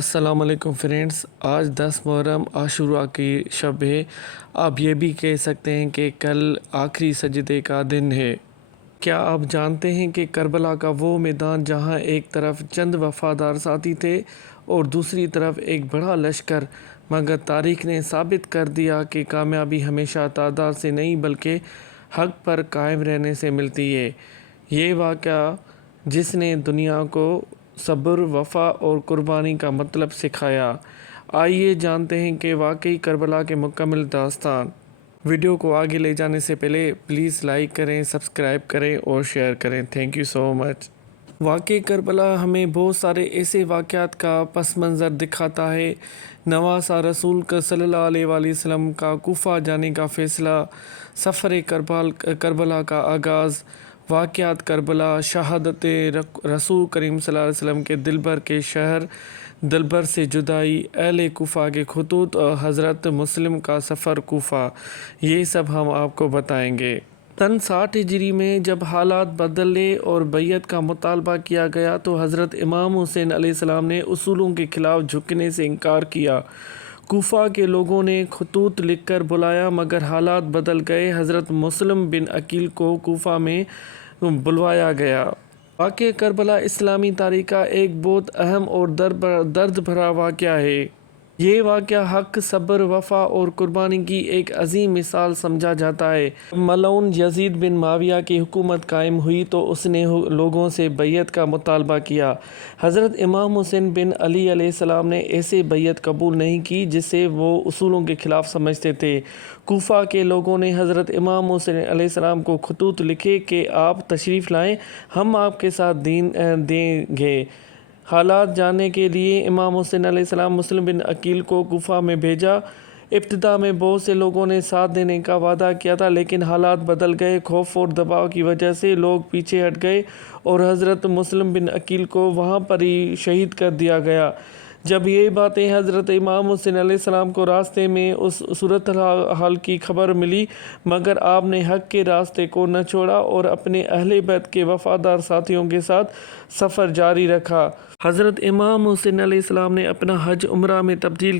السلام علیکم فرینڈز، آج 10 محرم عاشوراء کی شب ہے۔ آپ یہ بھی کہہ سکتے ہیں کہ کل آخری سجدے کا دن ہے۔ کیا آپ جانتے ہیں کہ کربلا کا وہ میدان جہاں ایک طرف چند وفادار ساتھی تھے اور دوسری طرف ایک بڑا لشکر، مگر تاریخ نے ثابت کر دیا کہ کامیابی ہمیشہ تعداد سے نہیں بلکہ حق پر قائم رہنے سے ملتی ہے۔ یہ واقعہ جس نے دنیا کو صبر، وفا اور قربانی کا مطلب سکھایا۔ آئیے جانتے ہیں کہ واقعی کربلا کے مکمل داستان۔ ویڈیو کو آگے لے جانے سے پہلے پلیز لائک کریں، سبسکرائب کریں اور شیئر کریں۔ تھینک یو سو مچ۔ واقعی کربلا ہمیں بہت سارے ایسے واقعات کا پس منظر دکھاتا ہے۔ نواسہ رسول کا صلی اللہ علیہ وآلہ وسلم کا کوفہ جانے کا فیصلہ، سفر کربلا کا آغاز، واقعات کربلا، شہادت رسول کریم صلی اللہ علیہ وسلم کے دلبر کے شہر دلبر سے جدائی، اہل کوفہ کے خطوط اور حضرت مسلم کا سفر کوفہ، یہ سب ہم آپ کو بتائیں گے۔ سن 60 ہجری میں جب حالات بدلے اور بیعت کا مطالبہ کیا گیا تو حضرت امام حسین علیہ السلام نے اصولوں کے خلاف جھکنے سے انکار کیا۔ کوفہ کے لوگوں نے خطوط لکھ کر بلایا، مگر حالات بدل گئے۔ حضرت مسلم بن عقیل کو کوفہ میں بلوایا گیا۔ واقعہ کربلا اسلامی تاریخ کا ایک بہت اہم اور درد بھرا واقعہ ہے۔ یہ واقعہ حق، صبر، وفا اور قربانی کی ایک عظیم مثال سمجھا جاتا ہے۔ جب ملعون یزید بن معاویہ کی حکومت قائم ہوئی تو اس نے لوگوں سے بیعت کا مطالبہ کیا۔ حضرت امام حسین بن علی علیہ السلام نے ایسے بیعت قبول نہیں کی جسے وہ اصولوں کے خلاف سمجھتے تھے۔ کوفہ کے لوگوں نے حضرت امام حسین علیہ السلام کو خطوط لکھے کہ آپ تشریف لائیں، ہم آپ کے ساتھ دین دیں گے۔ حالات جاننے کے لیے امام حسین علیہ السلام مسلم بن عقیل کو کوفہ میں بھیجا۔ ابتدا میں بہت سے لوگوں نے ساتھ دینے کا وعدہ کیا تھا، لیکن حالات بدل گئے۔ خوف اور دباؤ کی وجہ سے لوگ پیچھے ہٹ گئے اور حضرت مسلم بن عقیل کو وہاں پر ہی شہید کر دیا گیا۔ جب یہ باتیں حضرت امام حسین علیہ السلام کو راستے میں اس صورتحال کی خبر ملی، مگر آپ نے حق کے راستے کو نہ چھوڑا اور اپنے اہل بیت کے وفادار ساتھیوں کے ساتھ سفر جاری رکھا۔ حضرت امام حسین علیہ السلام نے اپنا حج عمرہ میں تبدیل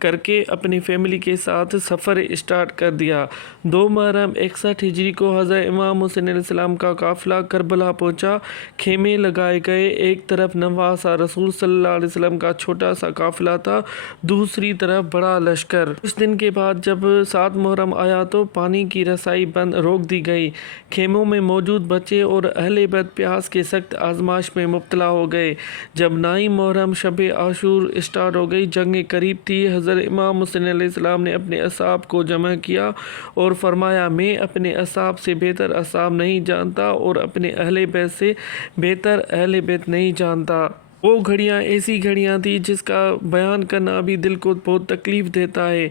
کر کے اپنی فیملی کے ساتھ سفر اسٹارٹ کر دیا۔ 2 محرم 61 ہجری کو حضرت امام حسین علیہ السلام کا قافلہ کربلا پہنچا۔ خیمے لگائے گئے، ایک طرف نواسہ رسول صلی اللہ علیہ وسلم کا چھوٹا سا قافلہ تھا، دوسری طرف بڑا لشکر۔ کچھ دن کے بعد جب 7 محرم آیا تو پانی کی رسائی روک دی گئی۔ خیموں میں موجود بچے اور اہل بیت پیاس کے سخت آزمائش میں مبتلا ہو گئے۔ جب 9 محرم شب عاشور اسٹارٹ ہو گئی، جنگ قریب تھی، حضرت امام حسین علیہ السلام نے اپنے اصحاب کو جمع کیا اور فرمایا، میں اپنے اصحاب سے بہتر اصحاب نہیں جانتا اور اپنے اہل بیت سے بہتر اہل بیت نہیں جانتا۔ وہ گھڑیاں ایسی گھڑیاں تھیں جس کا بیان کرنا ابھی دل کو بہت تکلیف دیتا ہے۔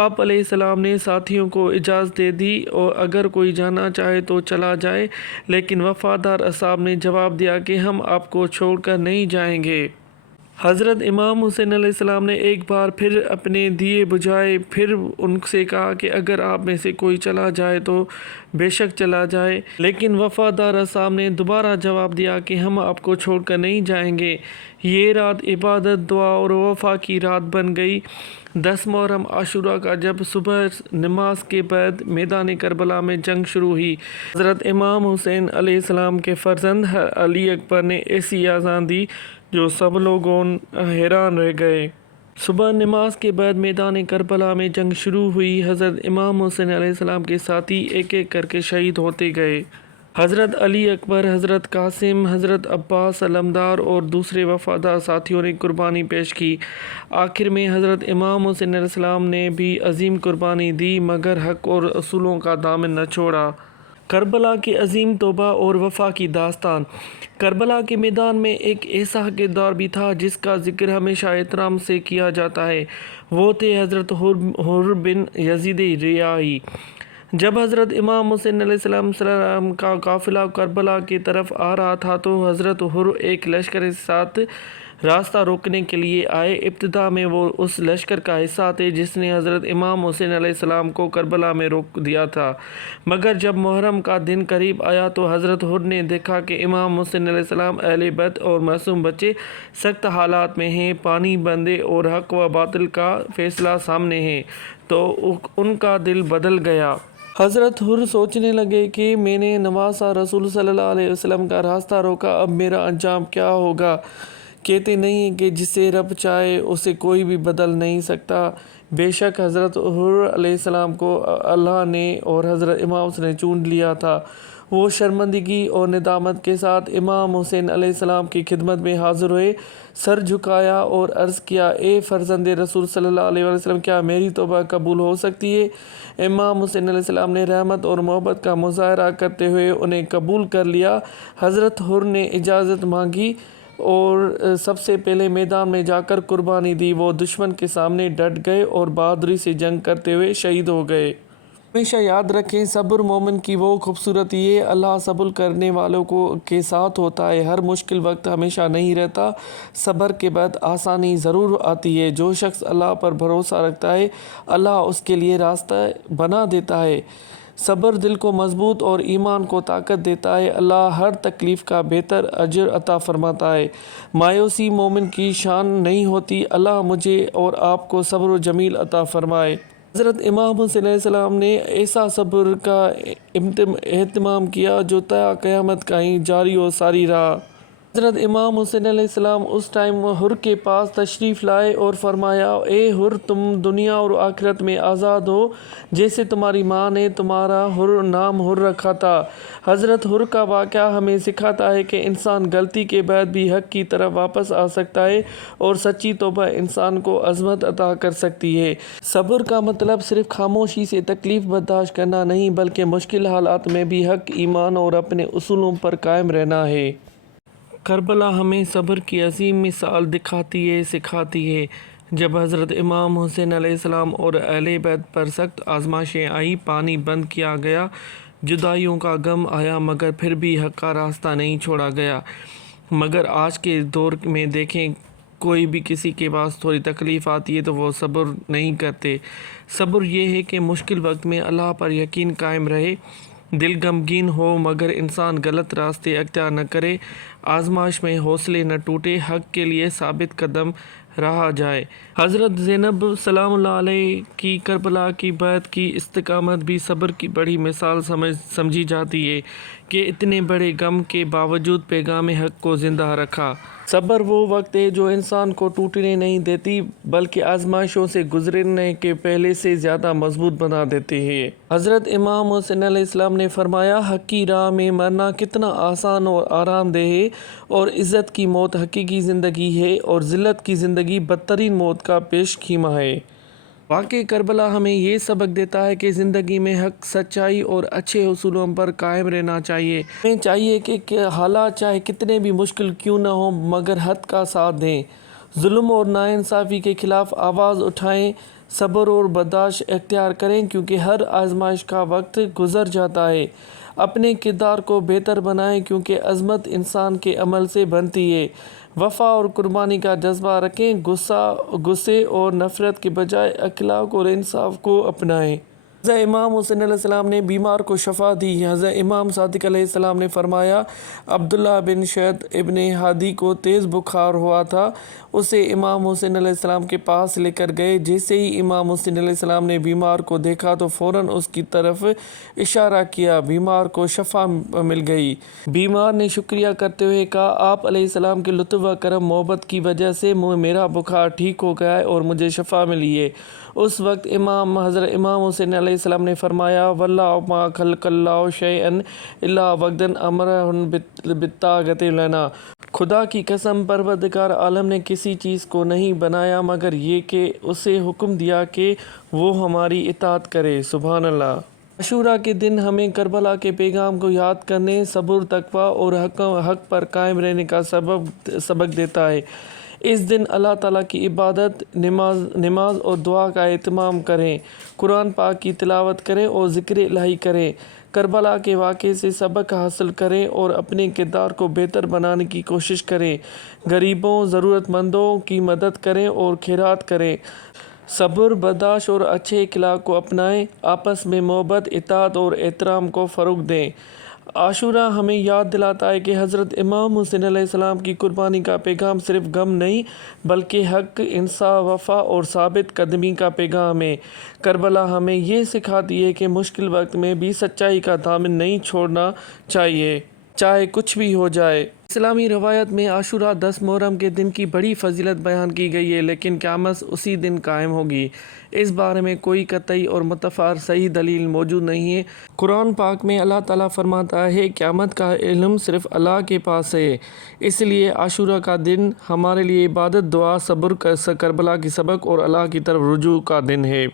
آپ علیہ السلام نے ساتھیوں کو اجازت دے دی اور اگر کوئی جانا چاہے تو چلا جائے، لیکن وفادار اصحاب نے جواب دیا کہ ہم آپ کو چھوڑ کر نہیں جائیں گے۔ حضرت امام حسین علیہ السلام نے ایک بار پھر اپنے دیے بجھائے، پھر ان سے کہا کہ اگر آپ میں سے کوئی چلا جائے تو بے شک چلا جائے، لیکن وفادار اصحاب نے دوبارہ جواب دیا کہ ہم آپ کو چھوڑ کر نہیں جائیں گے۔ یہ رات عبادت، دعا اور وفا کی رات بن گئی۔ 10 محرم عاشوراء کا جب صبح نماز کے بعد میدان کربلا میں جنگ شروع ہوئی، حضرت امام حسین علیہ السلام کے فرزند علی اکبر نے ایسی اذان دی جو سب لوگوں حیران رہ گئے۔ صبح نماز کے بعد میدان کربلا میں جنگ شروع ہوئی۔ حضرت امام حسین علیہ السلام کے ساتھی ایک ایک کر کے شہید ہوتے گئے۔ حضرت علی اکبر، حضرت قاسم، حضرت عباس علمدار اور دوسرے وفادار ساتھیوں نے قربانی پیش کی۔ آخر میں حضرت امام حسین علیہ السلام نے بھی عظیم قربانی دی، مگر حق اور اصولوں کا دامن نہ چھوڑا۔ کربلا کی عظیم توبہ اور وفا کی داستان۔ کربلا کے میدان میں ایک ایسا کردار بھی تھا جس کا ذکر ہمیشہ احترام سے کیا جاتا ہے، وہ تھے حضرت حر بن یزید ریاحی۔ جب حضرت امام حسین علیہ السلام کا قافلہ کربلا کی طرف آ رہا تھا تو حضرت حر ایک لشکر کے ساتھ راستہ روکنے کے لیے آئے۔ ابتدا میں وہ اس لشکر کا حصہ تھے جس نے حضرت امام حسین علیہ السلام کو کربلا میں روک دیا تھا، مگر جب محرم کا دن قریب آیا تو حضرت حر نے دیکھا کہ امام حسین علیہ السلام، اہل بیت اور معصوم بچے سخت حالات میں ہیں، پانی بندے اور حق و باطل کا فیصلہ سامنے ہے، تو ان کا دل بدل گیا۔ حضرت حر سوچنے لگے کہ میں نے نواسہ رسول صلی اللہ علیہ وسلم کا راستہ روکا، اب میرا انجام کیا ہوگا؟ کہتے نہیں ہیں کہ جسے رب چاہے اسے کوئی بھی بدل نہیں سکتا۔ بے شک حضرت حر علیہ السلام کو اللہ نے اور حضرت امام حسین نے چون لیا تھا۔ وہ شرمندگی اور ندامت کے ساتھ امام حسین علیہ السلام کی خدمت میں حاضر ہوئے، سر جھکایا اور عرض کیا، اے فرزند رسول صلی اللہ علیہ وسلم، کیا میری توبہ قبول ہو سکتی ہے؟ امام حسین علیہ السلام نے رحمت اور محبت کا مظاہرہ کرتے ہوئے انہیں قبول کر لیا۔ حضرت حر نے اجازت مانگی اور سب سے پہلے میدان میں جا کر قربانی دی۔ وہ دشمن کے سامنے ڈٹ گئے اور بہادری سے جنگ کرتے ہوئے شہید ہو گئے۔ ہمیشہ یاد رکھیں، صبر مومن کی وہ خوبصورتی ہے، اللہ صبر کرنے والوں کے ساتھ ہوتا ہے۔ ہر مشکل وقت ہمیشہ نہیں رہتا، صبر کے بعد آسانی ضرور آتی ہے۔ جو شخص اللہ پر بھروسہ رکھتا ہے، اللہ اس کے لیے راستہ بنا دیتا ہے۔ صبر دل کو مضبوط اور ایمان کو طاقت دیتا ہے۔ اللہ ہر تکلیف کا بہتر اجر عطا فرماتا ہے۔ مایوسی مومن کی شان نہیں ہوتی۔ اللہ مجھے اور آپ کو صبر و جمیل عطا فرمائے۔ حضرت امام حسین علیہ السلام نے ایسا صبر کا اہتمام کیا جو تا قیامت کہیں جاری و ساری رہا۔ حضرت امام حسین علیہ السلام اس ٹائم حر کے پاس تشریف لائے اور فرمایا، اے حر، تم دنیا اور آخرت میں آزاد ہو، جیسے تمہاری ماں نے تمہارا نام حر رکھا تھا۔ حضرت حر کا واقعہ ہمیں سکھاتا ہے کہ انسان غلطی کے بعد بھی حق کی طرف واپس آ سکتا ہے اور سچی توبہ انسان کو عظمت عطا کر سکتی ہے۔ صبر کا مطلب صرف خاموشی سے تکلیف برداشت کرنا نہیں، بلکہ مشکل حالات میں بھی حق، ایمان اور اپنے اصولوں پر قائم رہنا ہے۔ کربلا ہمیں صبر کی عظیم مثال سکھاتی ہے۔ جب حضرت امام حسین علیہ السلام اور اہل بیت پر سخت آزمائشیں آئیں، پانی بند کیا گیا، جدائیوں کا غم آیا، مگر پھر بھی حق کا راستہ نہیں چھوڑا گیا۔ مگر آج کے دور میں دیکھیں، کوئی بھی کسی کے پاس تھوڑی تکلیف آتی ہے تو وہ صبر نہیں کرتے۔ صبر یہ ہے کہ مشکل وقت میں اللہ پر یقین قائم رہے، دل غمگین ہو مگر انسان غلط راستے اختیار نہ کرے، آزمائش میں حوصلے نہ ٹوٹے، حق کے لیے ثابت قدم رہا جائے۔ حضرت زینب سلام اللہ علیہ کی کربلا کی بیعت کی استقامت بھی صبر کی بڑی مثال سمجھی جاتی ہے کہ اتنے بڑے غم کے باوجود پیغام حق کو زندہ رکھا۔ صبر وہ وقت ہے جو انسان کو ٹوٹنے نہیں دیتی، بلکہ آزمائشوں سے گزرنے کے پہلے سے زیادہ مضبوط بنا دیتے ہیں۔ حضرت امام حسین علیہ السلام نے فرمایا، حق کی راہ میں مرنا کتنا آسان اور آرام دہ ہے، اور عزت کی موت حقیقی زندگی ہے، اور ذلت کی زندگی بدترین موت کا پیش خیمہ ہے۔ واقعہ کربلا ہمیں یہ سبق دیتا ہے کہ زندگی میں حق، سچائی اور اچھے اصولوں پر قائم رہنا چاہیے۔ ہمیں چاہیے کہ حالات چاہے کتنے بھی مشکل کیوں نہ ہوں مگر حق کا ساتھ دیں، ظلم اور ناانصافی کے خلاف آواز اٹھائیں، صبر اور برداشت اختیار کریں، کیونکہ ہر آزمائش کا وقت گزر جاتا ہے۔ اپنے کردار کو بہتر بنائیں، کیونکہ عظمت انسان کے عمل سے بنتی ہے۔ وفا اور قربانی کا جذبہ رکھیں، غصے اور نفرت کے بجائے اخلاق اور انصاف کو اپنائیں۔ حضرت امام حسین علیہ السلام نے بیمار کو شفا دی۔ حضرت امام صادق علیہ السلام نے فرمایا، عبداللہ بن شیخ ابن ہادی کو تیز بخار ہوا تھا، اسے امام حسین علیہ السلام کے پاس لے کر گئے۔ جیسے ہی امام حسین علیہ السلام نے بیمار کو دیکھا تو فوراً اس کی طرف اشارہ کیا، بیمار کو شفا مل گئی۔ بیمار نے شکریہ کرتے ہوئے کہا، آپ علیہ السلام کے لطف و کرم محبت کی وجہ سے میرا بخار ٹھیک ہو گیا ہے اور مجھے شفا ملی ہے۔ اس وقت حضرت امام حسین علیہ السلام نے فرمایا، واللہ ما خلق اللہ شیئا الا وقد امرہ بالطاعۃ لنا، خدا کی قسم، پروردگار عالم نے کسی چیز کو نہیں بنایا مگر یہ کہ اسے حکم دیا کہ وہ ہماری اطاعت کرے۔ سبحان اللہ۔ عاشوراء کے دن ہمیں کربلا کے پیغام کو یاد کرنے، صبر، تقویٰ اور حق پر قائم رہنے کا سبق دیتا ہے۔ اس دن اللہ تعالیٰ کی عبادت، نماز اور دعا کا اہتمام کریں، قرآن پاک کی تلاوت کریں اور ذکر الہی کریں کربلا کے واقعے سے سبق حاصل کریں اور اپنے کردار کو بہتر بنانے کی کوشش کریں۔ غریبوں، ضرورت مندوں کی مدد کریں اور خیرات کریں۔ صبر، برداشت اور اچھے اخلاق کو اپنائیں۔ آپس میں محبت، اطاعت اور احترام کو فروغ دیں۔ عاشوراء ہمیں یاد دلاتا ہے کہ حضرت امام حسین علیہ السلام کی قربانی کا پیغام صرف غم نہیں بلکہ حق، انصاف، وفا اور ثابت قدمی کا پیغام ہے۔ کربلا ہمیں یہ سکھاتی ہے کہ مشکل وقت میں بھی سچائی کا دامن نہیں چھوڑنا چاہیے، چاہے کچھ بھی ہو جائے۔ اسلامی روایت میں عاشوراء 10 محرم کے دن کی بڑی فضیلت بیان کی گئی ہے، لیکن قیامت اسی دن قائم ہوگی، اس بارے میں کوئی قطعی اور معتبر صحیح دلیل موجود نہیں ہے۔ قرآن پاک میں اللہ تعالیٰ فرماتا ہے، قیامت کا علم صرف اللہ کے پاس ہے۔ اس لیے عاشوراء کا دن ہمارے لیے عبادت، دعا، صبر، کربلا کی سبق اور اللہ کی طرف رجوع کا دن ہے۔